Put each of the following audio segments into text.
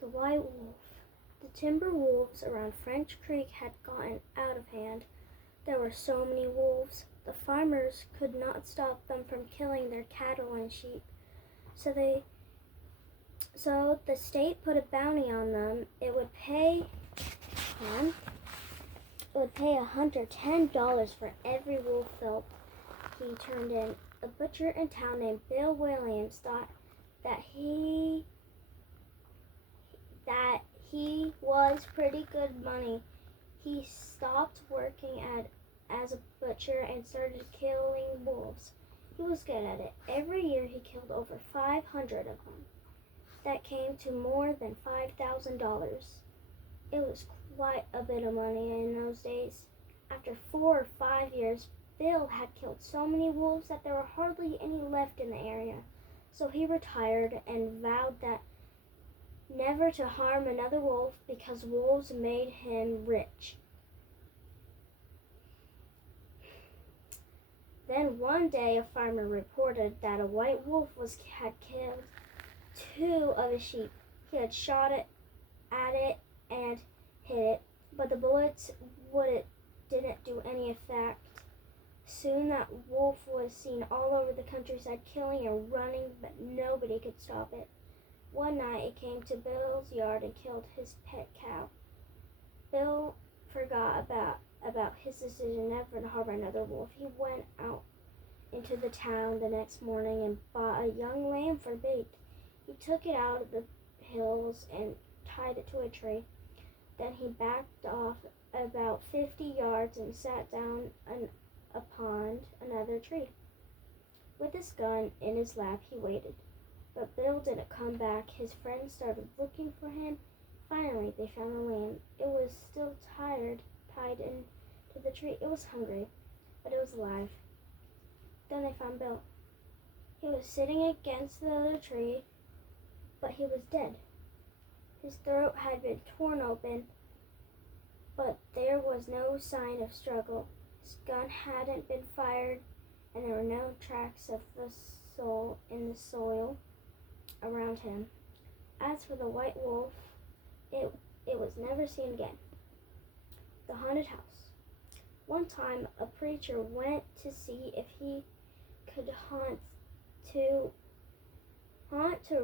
The White Wolf. The timber wolves around French Creek had gotten out of hand. There were so many wolves, the farmers could not stop them from killing their cattle and sheep. So the state put a bounty on them. It would pay a hunter $10 for every wolf whelp he turned in. A butcher in town named Bill Williams thought that he was pretty good money. He stopped working as a butcher and started killing wolves. He was good at it. Every year he killed over 500 of them. That came to more than $5,000. It was quite a bit of money in those days. After 4 or 5 years, Bill had killed so many wolves that there were hardly any left in the area. So he retired and vowed that never to harm another wolf because wolves made him rich. Then one day a farmer reported that a white wolf had killed 2 of his sheep. He had shot at it and hit it, but the bullets didn't do any effect. Soon that wolf was seen all over the countryside killing and running, but nobody could stop it. One night it came to Bill's yard and killed his pet cow. Bill forgot about his decision never to harm another wolf. He went out into the town the next morning and bought a young lamb for bait. He took it out of the hills and tied it to a tree. Then he backed off about 50 yards and sat down upon another tree. With his gun in his lap, he waited. But Bill didn't come back. His friends started looking for him. Finally, they found the lamb. It was still tied into the tree. It was hungry, but it was alive. Then they found Bill. He was sitting against the other tree, but he was dead. His throat had been torn open, but there was no sign of struggle. His gun hadn't been fired, and there were no tracks of the soul in the soil around him. As for the white wolf, it was never seen again. The haunted house. One time, a preacher went to see if he could haunt to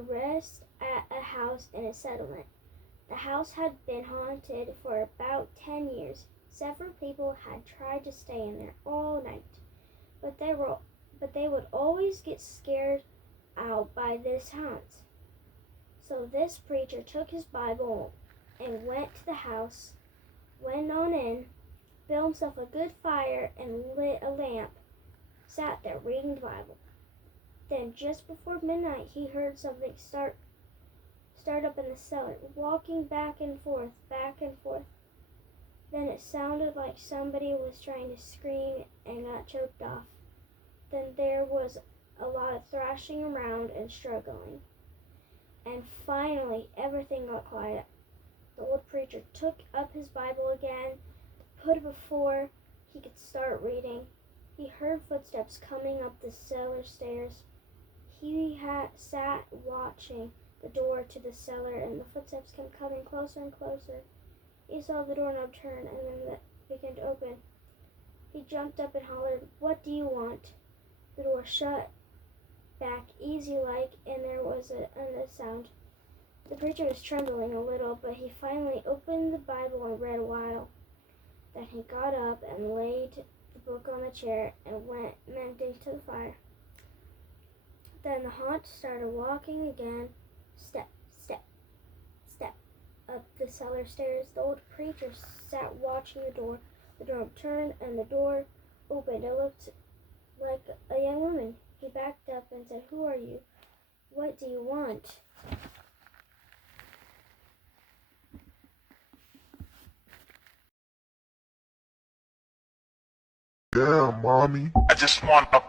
rest at a house in a settlement. The house had been haunted for about 10 years. Several people had tried to stay in there all night, but they would always get scared out by this haunt. So this preacher took his Bible and went to the house, went on in, built himself a good fire and lit a lamp, sat there reading the Bible. Then just before midnight he heard something start up in the cellar, walking back and forth. Then it sounded like somebody was trying to scream and got choked off. Then there was a lot of thrashing around and struggling. And finally everything got quiet. The old preacher took up his Bible again, put it before he could start reading. He heard footsteps coming up the cellar stairs. He sat watching the door to the cellar, and the footsteps kept coming closer and closer. He saw the doorknob turn, and then it began to open. He jumped up and hollered, "What do you want?" The door shut back easy-like, and there was a sound. The preacher was trembling a little, but he finally opened the Bible and read a while. Then he got up and laid the book on the chair and went mending to the fire. Then the haunt started walking again, step, step, step, up the cellar stairs. The old preacher sat watching the door. The door turned and the door opened. It looked like a young woman. He backed up and said, "Who are you? What do you want?" Damn, mommy. I just want a